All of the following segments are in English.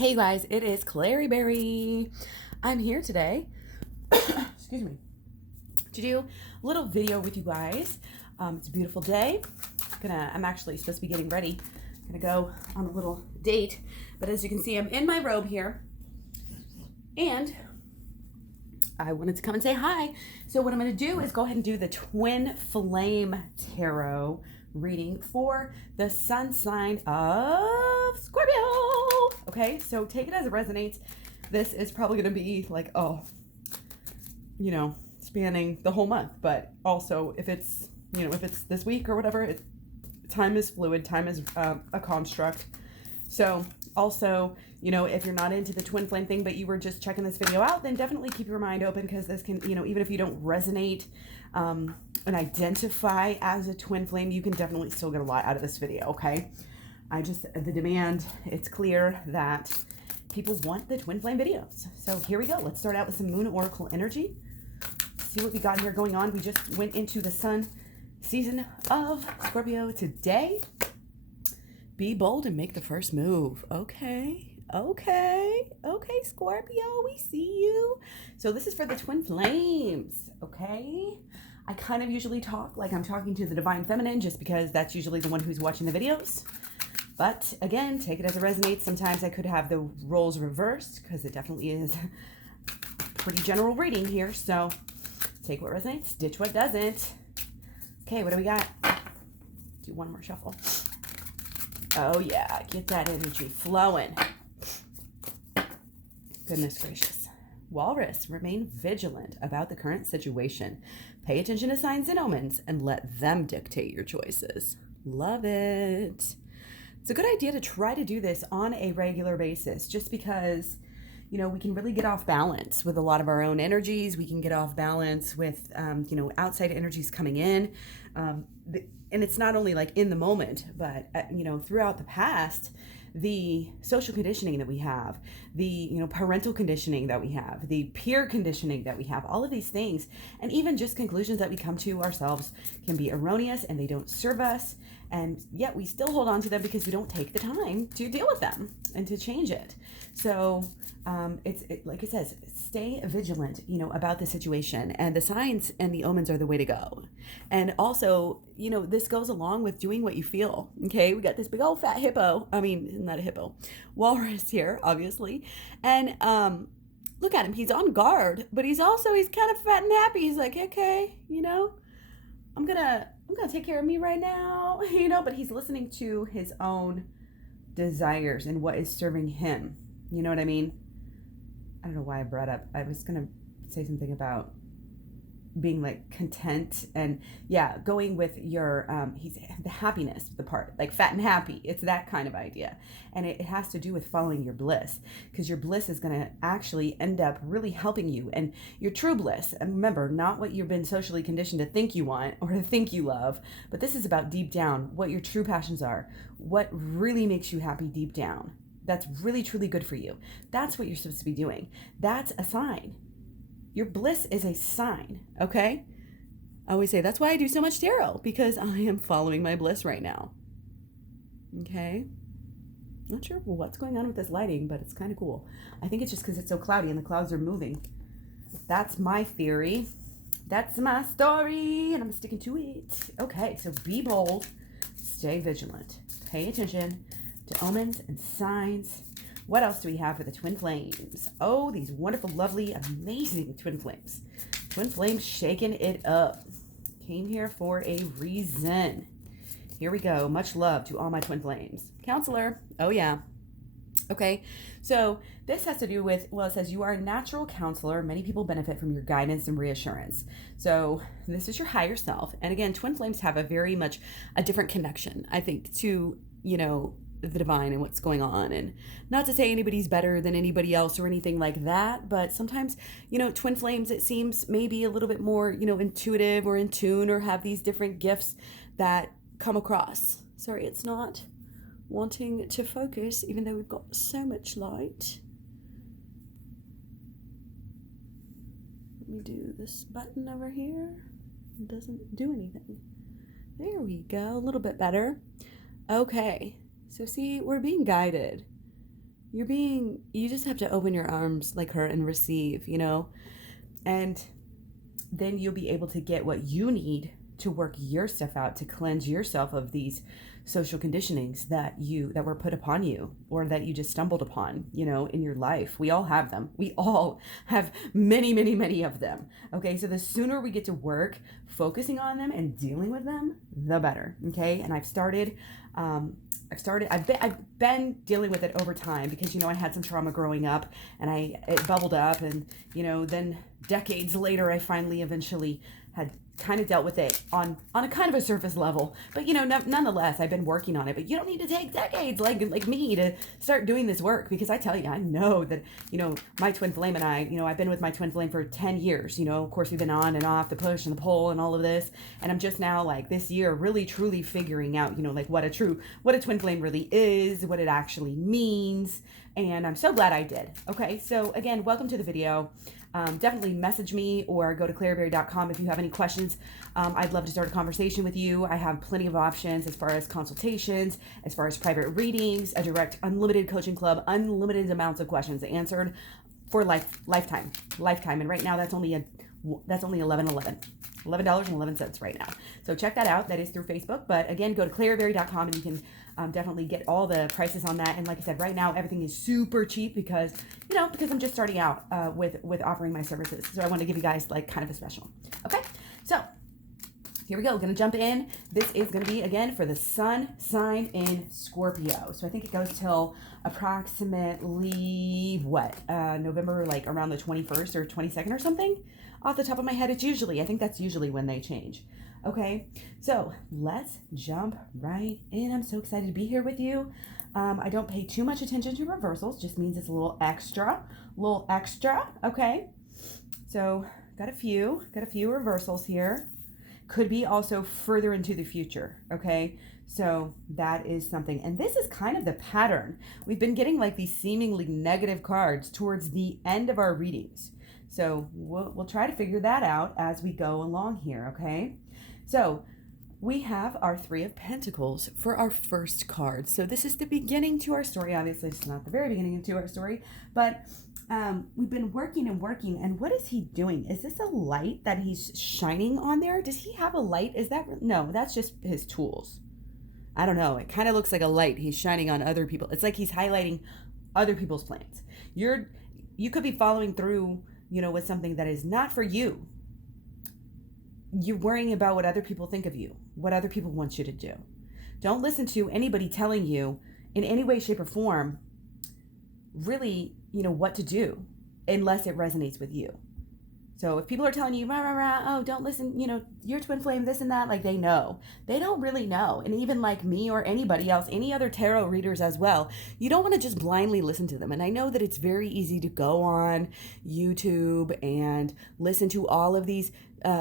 Hey you guys, it is KlaireeBerry. I'm here today, excuse me, to do a little video with you guys. It's a beautiful day. I'm actually supposed to be getting ready. Gonna go on a little date, but as you can see, I'm in my robe here, and I wanted to come and say hi. So what I'm gonna do is go ahead and do the Twin Flame Tarot reading for the sun sign of Scorpio. Okay, so take it as it resonates. This is probably going to be like, spanning the whole month. But also, if it's this week or whatever, time is fluid. Time is a construct. So also, if you're not into the twin flame thing, but you were just checking this video out, then definitely keep your mind open, because this can, even if you don't resonate and identify as a twin flame, you can definitely still get a lot out of this video, okay? The demand, it's clear that people want the twin flame videos. So here we go. Let's start out with some moon oracle energy. See what we got here going on. We just went into the sun season of Scorpio today. Be bold and make the first move. Okay, Scorpio, we see you. So this is for the twin flames, okay? I kind of usually talk like I'm talking to the divine feminine, just because that's usually the one who's watching the videos. But again, take it as it resonates. Sometimes I could have the roles reversed, because it definitely is a pretty general reading here. So take what resonates, ditch what doesn't. Okay, what do we got? Do one more shuffle. Oh yeah, get that energy flowing. Goodness gracious. Walrus, remain vigilant about the current situation. Pay attention to signs and omens and let them dictate your choices. Love it. It's a good idea to try to do this on a regular basis, just because, we can really get off balance with a lot of our own energies. We can get off balance with, outside energies coming in. And it's not only like in the moment, but, throughout the past, the social conditioning that we have, the, parental conditioning that we have, the peer conditioning that we have, all of these things, and even just conclusions that we come to ourselves can be erroneous, and they don't serve us. And yet we still hold on to them because we don't take the time to deal with them and to change it. So like it says, stay vigilant, about the situation, and the signs and the omens are the way to go. And also, this goes along with doing what you feel. Okay, we got this big old fat hippo. I mean, not a hippo, walrus here, obviously. And look at him. He's on guard, but he's kind of fat and happy. He's like, okay, I'm gonna take care of me right now, but he's listening to his own desires and what is serving him. You know what I mean? I don't know why I was gonna say something about being like content, and going with your he's the happiness, the part like fat and happy. It's that kind of idea, and it has to do with following your bliss, because your bliss is going to actually end up really helping you, and your true bliss. And remember, not what you've been socially conditioned to think you want or to think you love, but this is about deep down what your true passions are, what really makes you happy deep down. That's really truly good for you. That's what you're supposed to be doing. That's a sign. Your bliss is a sign, okay? I always say that's why I do so much tarot, because I am following my bliss right now. Okay? Not sure what's going on with this lighting, but it's kind of cool. I think it's just because it's so cloudy and the clouds are moving. That's my theory. That's my story, and I'm sticking to it. Okay, so be bold. Stay vigilant. Pay attention to omens and signs. What else do we have for the twin flames? Oh, these wonderful, lovely, amazing twin flames. Twin flames shaking it up. Came here for a reason. Here we go. Much love to all my twin flames. Counselor. Oh, yeah. Okay, so this has to do with, it says you are a natural counselor. Many people benefit from your guidance and reassurance. So this is your higher self. And again, twin flames have a very much a different connection, I think, to, the divine and what's going on. And not to say anybody's better than anybody else or anything like that, but sometimes, twin flames, it seems maybe a little bit more, intuitive or in tune, or have these different gifts that come across. Sorry, it's not wanting to focus, even though we've got so much light. Let me do this button over here. It doesn't do anything. There we go, a little bit better. Okay. So see, we're being guided. you just have to open your arms like her and receive, and then you'll be able to get what you need to work your stuff out, to cleanse yourself of these social conditionings that were put upon you, or that you just stumbled upon, in your life. We all have them. We all have many, many, many of them. Okay, so the sooner we get to work focusing on them and dealing with them, the better. Okay, and I've been dealing with it over time because, I had some trauma growing up, and it bubbled up, and, then decades later, I finally eventually had kind of dealt with it on a kind of a surface level, but nonetheless, I've been working on it. But you don't need to take decades like me to start doing this work, because I tell you, I know that my twin flame and I've been with my twin flame for 10 years. Of course, we've been on and off, the push and the pull and all of this, and I'm just now, like, this year really truly figuring out like what a twin flame really is, what it actually means, and I'm so glad I did. Okay, so again, welcome to the video. Definitely message me or go to KlaireeBerry.com if you have any questions. I'd love to start a conversation with you. I have plenty of options as far as consultations, as far as private readings, a direct unlimited coaching club, unlimited amounts of questions answered for lifetime. And right now that's only $11.11 right now. So check that out. That is through Facebook. But again, go to KlaireeBerry.com and you can definitely get all the prices on that. And like I said, right now everything is super cheap because I'm just starting out with offering my services. So I want to give you guys like kind of a special. Okay, so here we go. We're going to jump in. This is going to be, again, for the sun sign in Scorpio. So I think it goes till approximately November, like around the 21st or 22nd or something. Off the top of my head, I think that's usually when they change. Okay, so let's jump right in. I'm so excited to be here with you. I don't pay too much attention to reversals, just means it's a little extra, okay? So got a few reversals here. Could be also further into the future, okay? So that is something. And this is kind of the pattern. We've been getting like these seemingly negative cards towards the end of our readings. So we'll try to figure that out as we go along here, okay? So we have our Three of Pentacles for our first card. So this is the beginning to our story. Obviously, it's not the very beginning to our story, but we've been working. And what is he doing? Is this a light that he's shining on there? Does he have a light? No, that's just his tools. I don't know. It kind of looks like a light he's shining on other people. It's like he's highlighting other people's plans. You could be following through, with something that is not for you. You're worrying about what other people think of you, what other people want you to do. Don't listen to anybody telling you in any way, shape, or form, really, what to do, unless it resonates with you. So if people are telling you, rah, rah, rah, oh, don't listen, your twin flame, this and that, like they know. They don't really know. And even like me or anybody else, any other tarot readers as well, you don't want to just blindly listen to them. And I know that it's very easy to go on YouTube and listen to all of these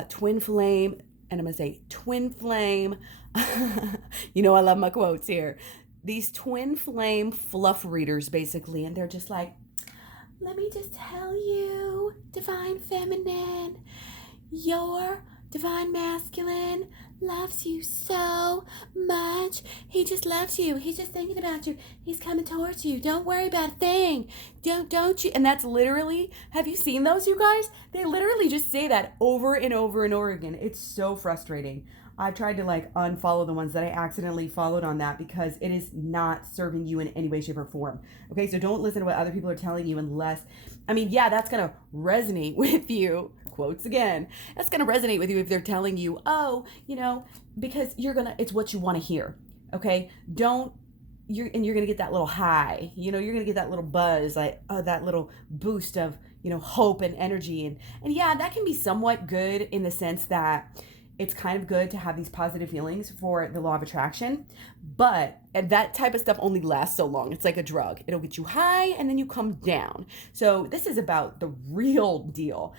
twin flame, and I'm going to say twin flame. I love my quotes here. These twin flame fluff readers, basically, and they're just like, let me just tell you, divine feminine, your divine masculine loves you so much. He just loves you. He's just thinking about you. He's coming towards you. Don't worry about a thing. Don't you? And that's literally, have you seen those, you guys? They literally just say that over and over and over again. It's so frustrating. I've tried to unfollow the ones that I accidentally followed on that because it is not serving you in any way, shape, or form. Okay, so don't listen to what other people are telling you unless, that's going to resonate with you. Quotes again. That's going to resonate with you if they're telling you, because it's what you want to hear. Okay, you're going to get that little high, you're going to get that little buzz, that little boost of, hope and energy. And yeah, that can be somewhat good in the sense that it's kind of good to have these positive feelings for the law of attraction, but that type of stuff only lasts so long. It's like a drug. It'll get you high and then you come down. So this is about the real deal.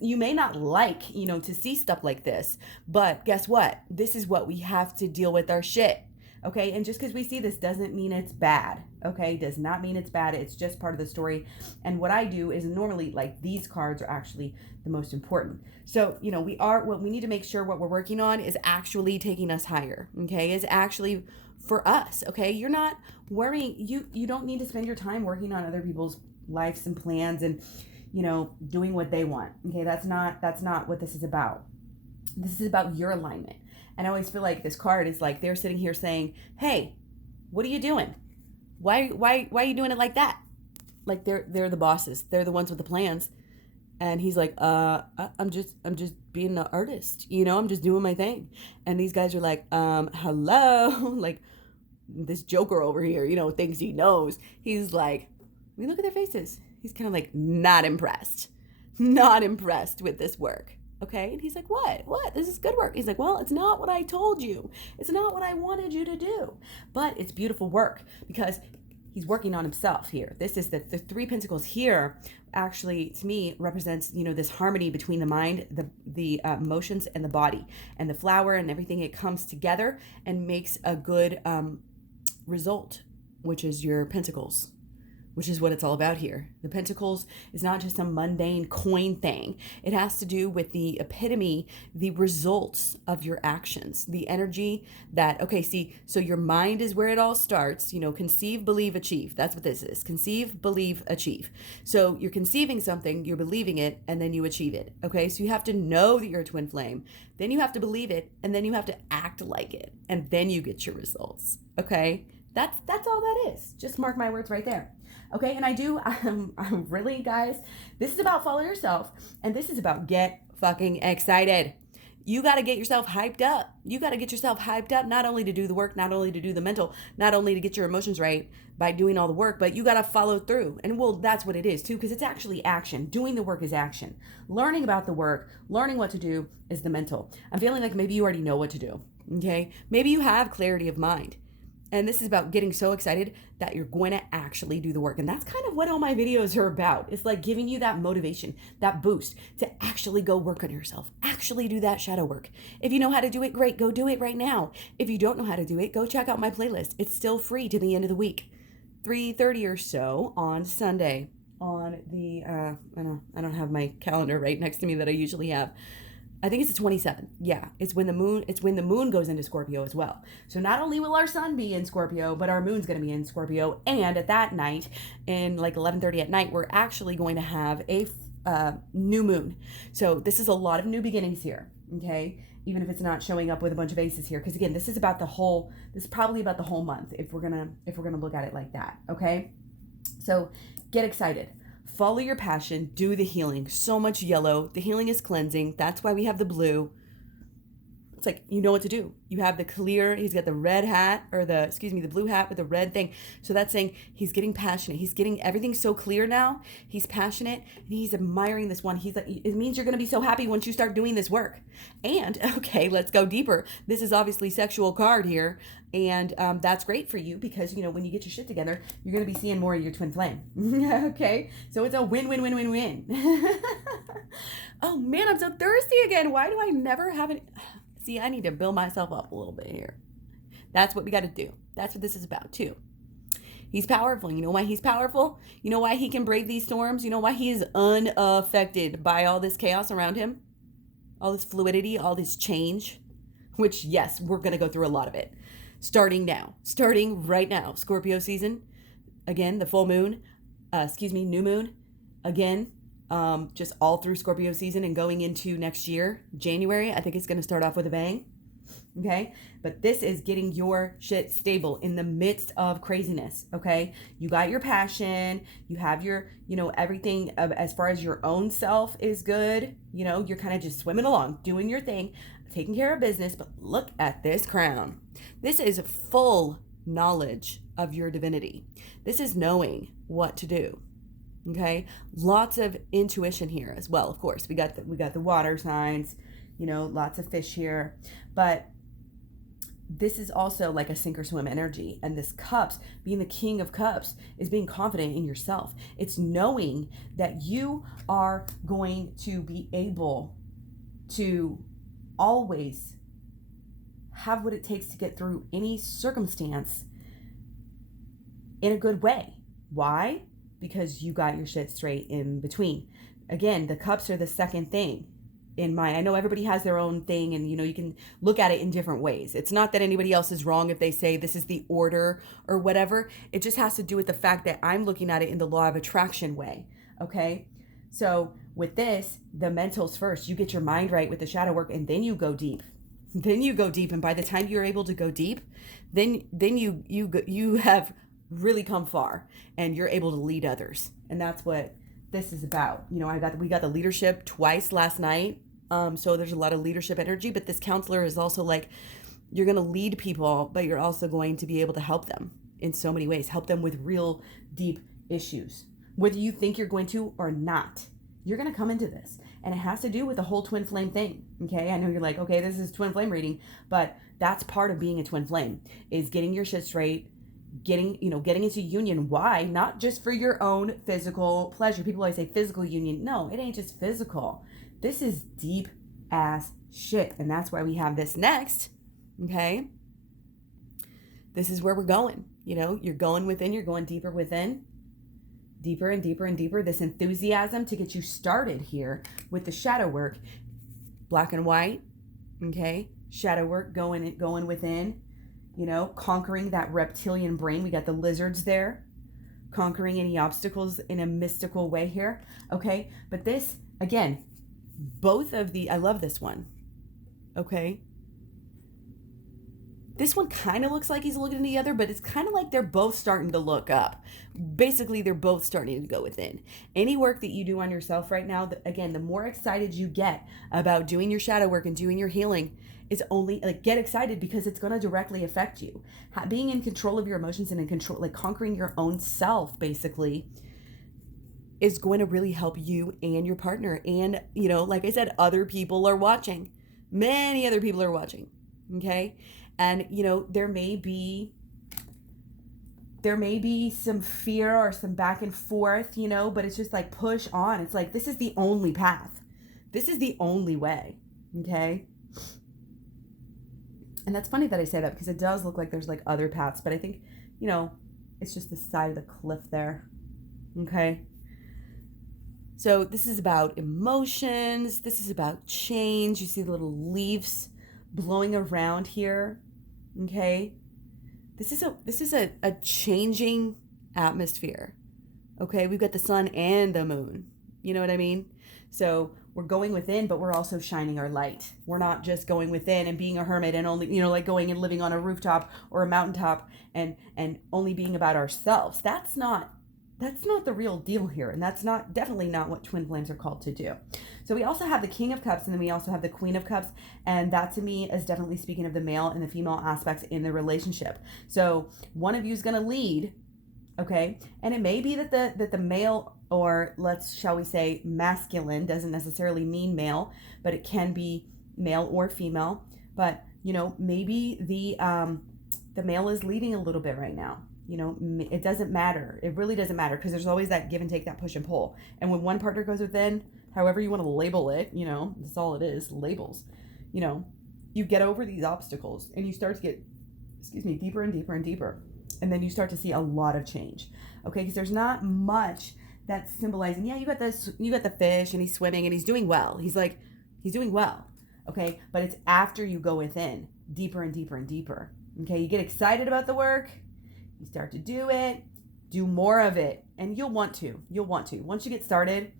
You may not like, to see stuff like this, but guess what? This is what we have to deal with our shit. Okay, and just because we see this doesn't mean it's bad, okay? Does not mean it's bad. It's just part of the story. And what I do is normally, these cards are actually the most important. So, we need to make sure what we're working on is actually taking us higher, okay? Is actually for us, okay? You're not worrying. You don't need to spend your time working on other people's lives and plans and, doing what they want. Okay, that's not what this is about. This is about your alignment. And I always feel like this card is like they're sitting here saying, "Hey, what are you doing? Why are you doing it like that?" Like they're the bosses. They're the ones with the plans. And he's like, I'm just being an artist, I'm just doing my thing. And these guys are like, hello, like this Joker over here, thinks he knows. He's like, we look at their faces. He's kind of like not impressed with this work. Okay. And he's like, what? This is good work. He's like, well, it's not what I told you. It's not what I wanted you to do, but it's beautiful work because he's working on himself here. This is the Three Pentacles here actually, to me, represents, this harmony between the mind, the emotions, and the body. And the flower and everything, it comes together and makes a good result, which is your pentacles, which is what it's all about here. The pentacles is not just a mundane coin thing. It has to do with the epitome, the results of your actions, the energy that, so your mind is where it all starts, conceive, believe, achieve. That's what this is. Conceive, believe, achieve. So you're conceiving something, you're believing it, and then you achieve it. Okay. So you have to know that you're a twin flame, then you have to believe it, and then you have to act like it, and then you get your results. Okay. That's all that is. Just mark my words right there. Okay, and I'm really, guys, this is about follow yourself, and this is about get fucking excited. You got to get yourself hyped up. You got to get yourself hyped up, not only to do the work, not only to do the mental, not only to get your emotions right by doing all the work, but you got to follow through. And well, that's what it is too, because it's actually action. Doing the work is action. Learning about the work, learning what to do is the mental. I'm feeling like maybe you already know what to do, okay? Maybe you have clarity of mind. And this is about getting so excited that you're going to actually do the work. And that's kind of what all my videos are about. It's like giving you that motivation, that boost to actually go work on yourself, actually do that shadow work. If you know how to do it, great, go do it right now. If you don't know how to do it, go check out my playlist. It's still free to the end of the week, 3:30 or so on Sunday on the, I don't have my calendar right next to me that I usually have. I think it's the 27th. Yeah, it's when the moon goes into Scorpio as well. So not only will our sun be in Scorpio, but our moon's going to be in Scorpio. And at that night, in like 11:30 at night, we're actually going to have a new moon. So this is a lot of new beginnings here. Okay, even if it's not showing up with a bunch of aces here, because again, this is probably about the whole month if we're gonna look at it like that. Okay, so get excited. Follow your passion, do the healing. So much yellow. The healing is cleansing. That's why we have the blue. It's like, you know what to do. You have the clear, he's got the red hat, or the blue hat with the red thing. So that's saying he's getting passionate. He's getting everything so clear now. He's passionate and he's admiring this one. He's like, it means you're going to be so happy once you start doing this work. And okay, let's go deeper. This is obviously sexual card here. And that's great for you because, when you get your shit together, you're going to be seeing more of your twin flame. Okay. So it's a win. Oh man, I'm so thirsty again. Why do I never have it? See, I need to build myself up a little bit here. That's what we got to do. That's what this is about too. He's powerful. You know why he's powerful? You know why he can brave these storms? You know why he is unaffected by all this chaos around him? All this fluidity, all this change, which yes, we're going to go through a lot of it. Starting right now, Scorpio season. Again, the full moon, new moon. Again, just all through Scorpio season and going into next year, January. I think it's going to start off with a bang. Okay. But this is getting your shit stable in the midst of craziness. Okay. You got your passion. You have your, everything as far as your own self is good. You're kind of just swimming along, doing your thing, taking care of business. But look at this crown. This is full knowledge of your divinity. This is knowing what to do. Okay, lots of intuition here as well. Of course, we got the water signs, lots of fish here, but this is also like a sink or swim energy. And this cups, being the king of cups, is being confident in yourself. It's knowing that you are going to be able to always have what it takes to get through any circumstance in a good way. Why? Because you got your shit straight in between. Again, the cups are the second thing. in mind. I know everybody has their own thing, and you can look at it in different ways. It's not that anybody else is wrong if they say this is the order or whatever. It just has to do with the fact that I'm looking at it in the law of attraction way. Okay? So with this, the mentals first. You get your mind right with the shadow work, and then you go deep. Then you go deep, and by the time you're able to go deep, then you have really come far, and you're able to lead others. And that's what this is about. We got the leadership twice last night. So there's a lot of leadership energy, but this counselor is also like, you're going to lead people, but you're also going to be able to help them in so many ways, help them with real deep issues. Whether you think you're going to or not, you're going to come into this. And it has to do with the whole twin flame thing. Okay. I know you're like, okay, this is twin flame reading, but that's part of being a twin flame, is getting your shit straight, getting into union. Why? Not just for your own physical pleasure. People always say physical union. No, it ain't just physical. This is deep ass shit. And that's why we have this next. Okay. This is where we're going. You're going within, you're going deeper within, deeper and deeper and deeper. This enthusiasm to get you started here with the shadow work, black and white. Okay. Shadow work going within, conquering that reptilian brain. We got the lizards there, conquering any obstacles in a mystical way here. Okay. But this, again, I love this one. Okay. This one kind of looks like he's looking at the other, but it's kind of like they're both starting to look up. Basically, they're both starting to go within. Any work that you do on yourself right now, again, the more excited you get about doing your shadow work and doing your healing, is only get excited, because it's going to directly affect you. Being in control of your emotions and in control, conquering your own self, basically, is going to really help you and your partner. And, like I said, other people are watching. Many other people are watching. Okay. And, there may be some fear or some back and forth, but it's just like, push on. It's like, this is the only path. This is the only way. Okay. And that's funny that I say that, because it does look like there's other paths, but I think, it's just the side of the cliff there. Okay. So this is about emotions. This is about change. You see the little leaves blowing around here. Okay. This is a changing atmosphere. Okay. We've got the sun and the moon. You know what I mean? So we're going within, but we're also shining our light. We're not just going within and being a hermit and only, going and living on a rooftop or a mountaintop and only being about ourselves. That's not the real deal here. And that's definitely not what twin flames are called to do. So we also have the King of Cups, and then we also have the Queen of Cups. And that, to me, is definitely speaking of the male and the female aspects in the relationship. So one of you is going to lead. Okay. And it may be that the male, or shall we say masculine, doesn't necessarily mean male, but it can be male or female. But, maybe the male is leading a little bit right now. It doesn't matter. It really doesn't matter, because there's always that give and take, that push and pull. And when one partner goes within, however you want to label it, that's all it is, labels. You get over these obstacles and you start to get, deeper and deeper and deeper. And then you start to see a lot of change. Okay, because there's not much that's symbolizing, you got the fish and he's swimming and he's doing well. He's doing well. Okay, but it's after you go within, deeper and deeper and deeper. Okay, you get excited about the work. You start to do it, do more of it, and you'll want to. Once you get started,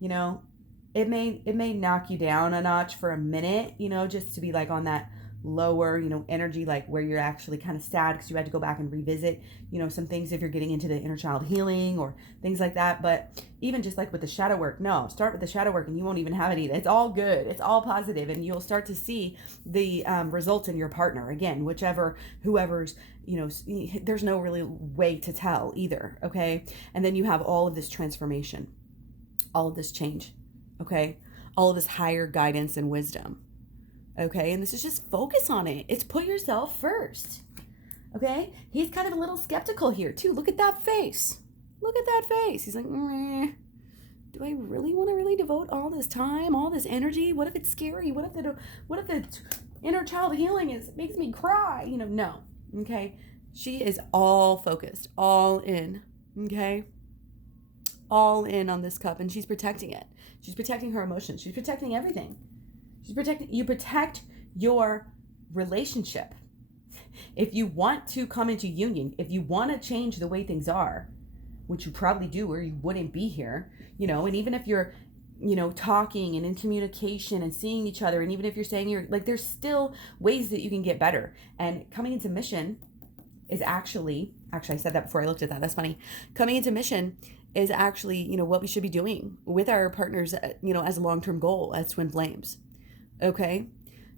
it may knock you down a notch for a minute, just to be on that lower, energy, where you're actually kind of sad because you had to go back and revisit, some things if you're getting into the inner child healing or things like that. But even just with the shadow work, no, start with the shadow work and you won't even have any. It's all good. It's all positive, and you'll start to see the results in your partner. Again, whoever's, there's no really way to tell either. Okay. And then you have all of this transformation, all of this change. Okay. All of this higher guidance and wisdom. Okay, and this is just focus on it. It's put yourself first. Okay, he's kind of a little skeptical here too. Look at that face. He's like, do I really want to really devote all this time, all this energy? What if it's scary? What if the inner child healing makes me cry? No. Okay, she is all focused, all in. Okay, all in on this cup, and she's protecting it. She's protecting her emotions. She's protecting everything. You protect your relationship. If you want to come into union, if you want to change the way things are, which you probably do or you wouldn't be here, and even if you're, talking and in communication and seeing each other, and even if you're saying you're like, there's still ways that you can get better. And coming into mission is actually I said that before I looked at that. That's funny. Coming into mission is actually, what we should be doing with our partners, as a long-term goal as twin flames. Okay.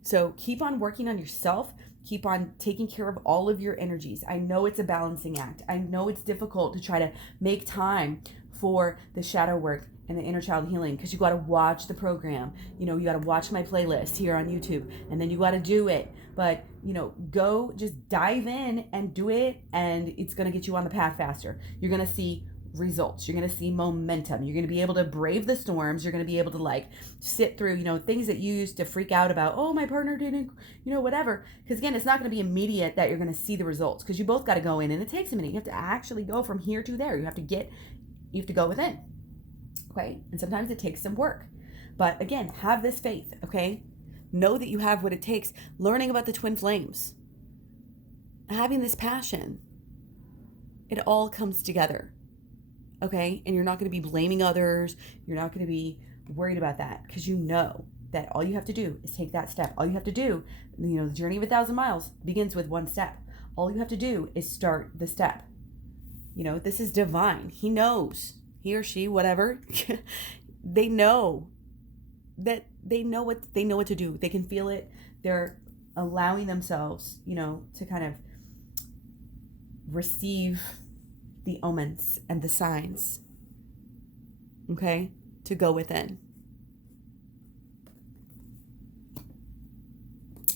So keep on working on yourself. Keep on taking care of all of your energies. I know it's a balancing act. I know it's difficult to try to make time for the shadow work and the inner child healing, because you got to watch the program. You got to watch my playlist here on YouTube, and then you got to do it. But, go just dive in and do it, and it's going to get you on the path faster. You're going to see results. You're going to see momentum. You're going to be able to brave the storms. You're going to be able to sit through, things that you used to freak out about. Oh, my partner didn't, whatever. Because again, it's not going to be immediate that you're going to see the results, because you both got to go in, and it takes a minute. You have to actually go from here to there. You have to go within. Okay. And sometimes it takes some work, but again, have this faith. Okay. Know that you have what it takes. Learning about the twin flames, having this passion, it all comes together. Okay. And you're not going to be blaming others. You're not going to be worried about that, because you know that all you have to do is take that step. All you have to do, the journey of 1,000 miles begins with one step. All you have to do is start the step. This is divine. He knows, he or she, whatever, they know that they know what to do. They can feel it. They're allowing themselves, to kind of receive the omens and the signs, okay, to go within.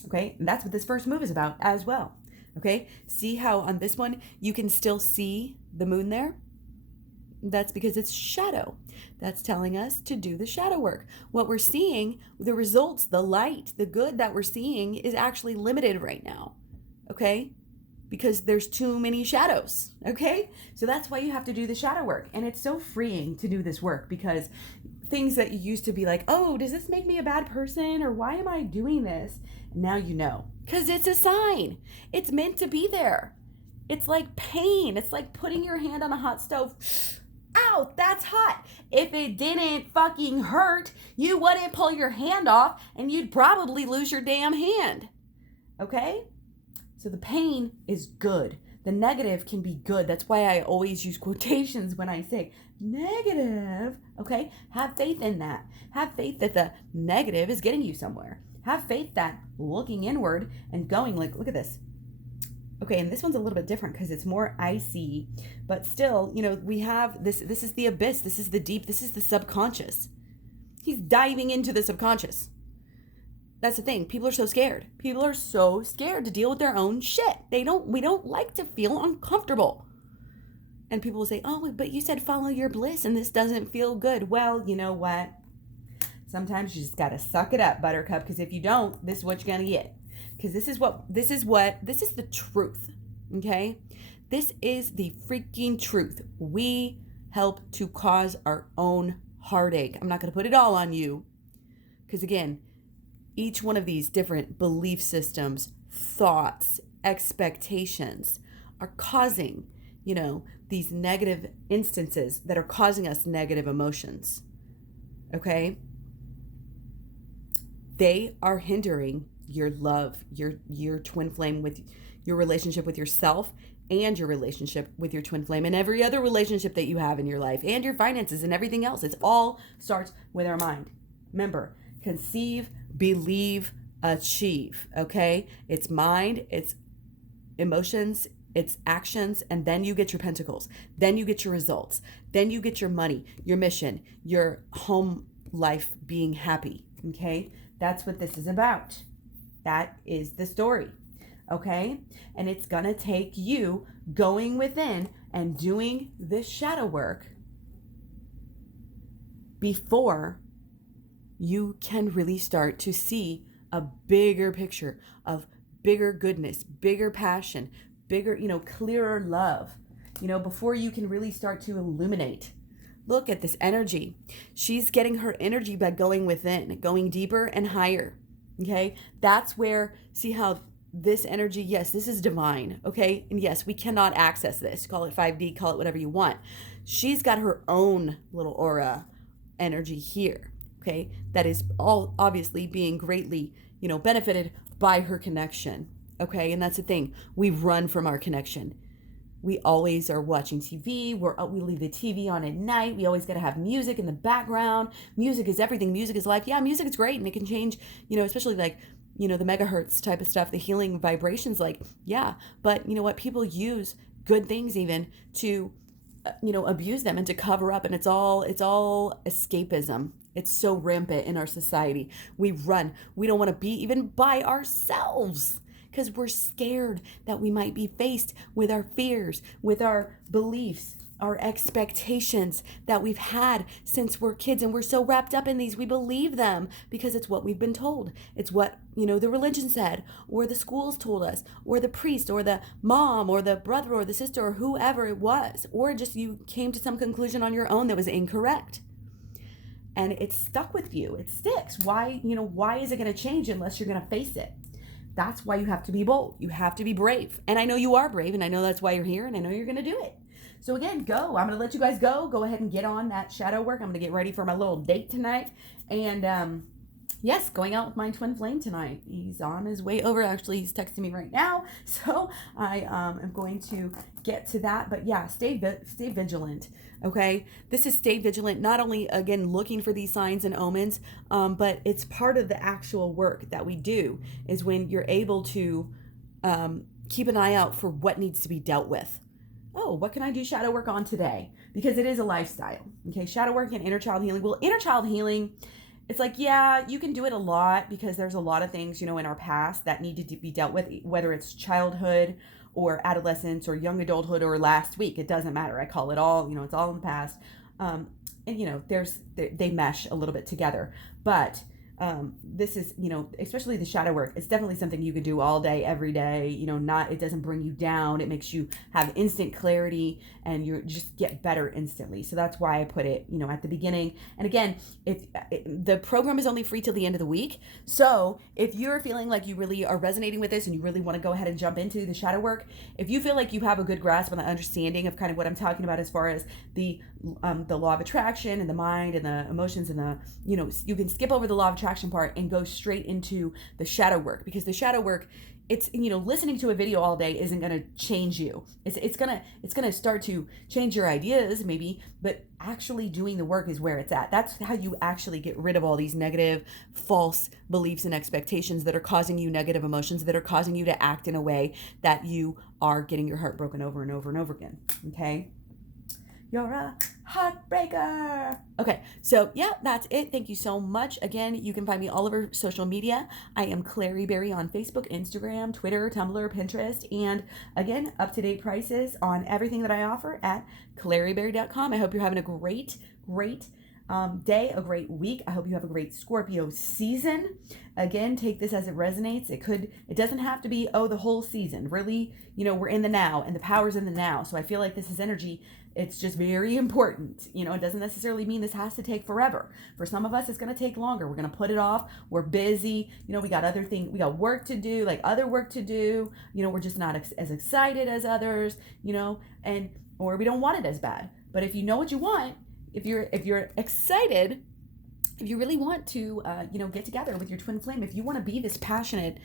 Okay, and that's what this first move is about as well. Okay, see how on this one you can still see the moon there? That's because it's shadow. That's telling us to do the shadow work. What we're seeing, the results, the light, the good that we're seeing is actually limited right now. Okay? Because there's too many shadows. Okay? So that's why you have to do the shadow work. And it's so freeing to do this work, because things that you used to be like, oh, does this make me a bad person? Or why am I doing this? And now you know. Because it's a sign. It's meant to be there. It's like pain. It's like putting your hand on a hot stove. Ow, that's hot. If it didn't fucking hurt, you wouldn't pull your hand off, and you'd probably lose your damn hand. Okay? So the pain is good. The negative can be good. That's why I always use quotations when I say negative. Okay? Have faith in that. Have faith that the negative is getting you somewhere. Have faith that looking inward and going look at this. Okay, and this one's a little bit different because it's more icy, but still, we have this is the abyss, this is the deep, this is the subconscious. He's diving into the subconscious. That's the thing. People are so scared. People are so scared to deal with their own shit. We don't like to feel uncomfortable. And people will say, oh, but you said follow your bliss and this doesn't feel good. Well, you know what? Sometimes you just got to suck it up, buttercup, because if you don't, this is what you're going to get. Because this is the truth, okay? This is the freaking truth. We help to cause our own heartache. I'm not going to put it all on you, because again, each one of these different belief systems, thoughts, expectations are causing, these negative instances that are causing us negative emotions, okay? They are hindering your love, your twin flame, with your relationship with yourself, and your relationship with your twin flame, and every other relationship that you have in your life, and your finances and everything else. It all starts with our mind. Remember, conceive, believe, achieve. Okay? It's mind, it's emotions, it's actions, and then you get your pentacles. Then you get your results. Then you get your money, your mission, your home life being happy. Okay? That's what this is about. That is the story, okay? And it's going to take you going within and doing this shadow work before you can really start to see a bigger picture of bigger goodness, bigger passion, bigger, clearer love, before you can really start to illuminate Look at this energy. She's getting her energy by going within, going deeper and higher. Okay? That's where, see how this energy, yes, this is divine. Okay? And yes, we cannot access this. Call it 5D, call it whatever you want. She's got her own little aura energy here. Okay? That is all obviously being greatly, benefited by her connection. Okay? And that's the thing. We run from our connection. We always are watching TV. We leave the TV on at night. We always got to have music in the background. Music is everything. Music is life. Yeah, music is great, and it can change, especially like, the megahertz type of stuff, the healing vibrations, like, yeah. But you know what? People use good things even to, abuse them and to cover up. And it's all escapism. It's so rampant in our society. We run. We don't want to be even by ourselves, because we're scared that we might be faced with our fears, with our beliefs, our expectations that we've had since we're kids. And we're so wrapped up in these, we believe them because it's what we've been told. It's what, the religion said, or the schools told us, or the priest, or the mom, or the brother, or the sister, or whoever it was. Or just you came to some conclusion on your own that was incorrect. And it stuck with you. It sticks. Why is it going to change unless you're going to face it? That's why you have to be bold. You have to be brave. And I know you are brave, and I know that's why you're here, and I know you're going to do it. So again, go. I'm going to let you guys go. Go ahead and get on that shadow work. I'm going to get ready for my little date tonight. And yes, going out with my twin flame tonight. He's on his way over. Actually, he's texting me right now. So I am going to get to that. But yeah, stay vigilant. Okay, this is stay vigilant, not only, again, looking for these signs and omens, but it's part of the actual work that we do is when you're able to keep an eye out for what needs to be dealt with. Oh, what can I do shadow work on today? Because it is a lifestyle. Okay, shadow work and inner child healing. Well, inner child healing, it's like, yeah, you can do it a lot because there's a lot of things, in our past that need to be dealt with, whether it's childhood or adolescence or young adulthood or last week. It doesn't matter. I call it all, it's all in the past. And, they mesh a little bit together. But this is, especially the shadow work, it's definitely something you can do all day, every day. It doesn't bring you down. It makes you have instant clarity and you just get better instantly. So that's why I put it, at the beginning. And again, the program is only free till the end of the week. So if you're feeling like you really are resonating with this and you really want to go ahead and jump into the shadow work, if you feel like you have a good grasp on the understanding of kind of what I'm talking about as far as the law of attraction and the mind and the emotions and the, you can skip over the law of attraction part and go straight into the shadow work, because the shadow work, it's, listening to a video all day isn't going to change you. It's going to start to change your ideas maybe, but actually doing the work is where it's at. That's how you actually get rid of all these negative, false beliefs and expectations that are causing you negative emotions, that are causing you to act in a way that you are getting your heart broken over and over and over again. Okay? You're a heartbreaker. Okay, so yeah, that's it. Thank you so much. Again, you can find me all over social media. I am KlaireeBerry on Facebook, Instagram, Twitter, Tumblr, Pinterest, and again, up-to-date prices on everything that I offer at KlaireeBerry.com. I hope you're having a great day, a great week. I hope you have a great Scorpio season. Again, take this as it resonates. It doesn't have to be, the whole season. Really, we're in the now and the power's in the now. So I feel like this is energy. It's just very important. It doesn't necessarily mean this has to take forever. For some of us, it's going to take longer. We're going to put it off. We're busy. We got other things. We got work to do, like other work to do. We're just not as excited as others, or we don't want it as bad. But if you know what you want, if you're excited, if you really want to, get together with your twin flame, if you want to be this passionate,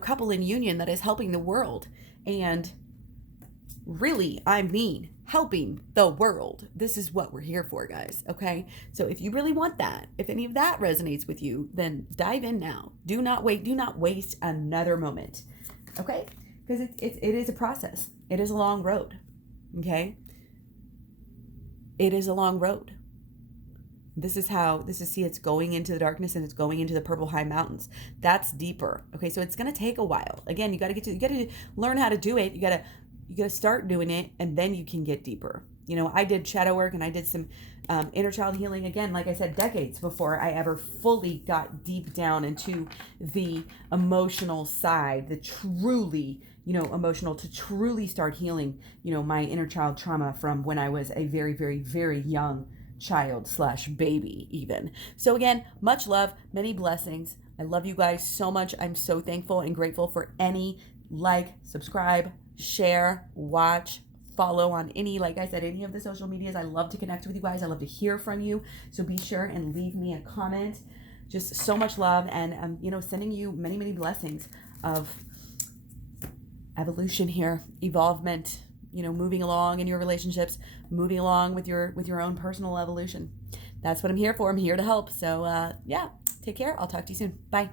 couple in union that is helping the world, and really, I mean, helping the world. This is what we're here for, guys. Okay. So if you really want that, if any of that resonates with you, then dive in now. Do not wait. Do not waste another moment. Okay. Because it is a process. It is a long road. Okay. It is a long road. See, it's going into the darkness and it's going into the purple high mountains. That's deeper. Okay. So it's going to take a while. Again, you got to learn how to do it. You got to start doing it, and then you can get deeper. I did shadow work and I did some inner child healing, again, like I said, decades before I ever fully got deep down into the emotional side, the truly, emotional, to truly start healing, my inner child trauma from when I was a very, very, very young child/baby even. So again, much love, many blessings. I love you guys so much. I'm so thankful and grateful for any like, subscribe, share, watch, follow on any, like I said, any of the social medias. I love to connect with you guys. I love to hear from you. So be sure and leave me a comment. Just so much love, and sending you many, many blessings of evolution here, evolvement, moving along in your relationships, moving along with your own personal evolution. That's what I'm here for. I'm here to help. So yeah, take care. I'll talk to you soon. Bye.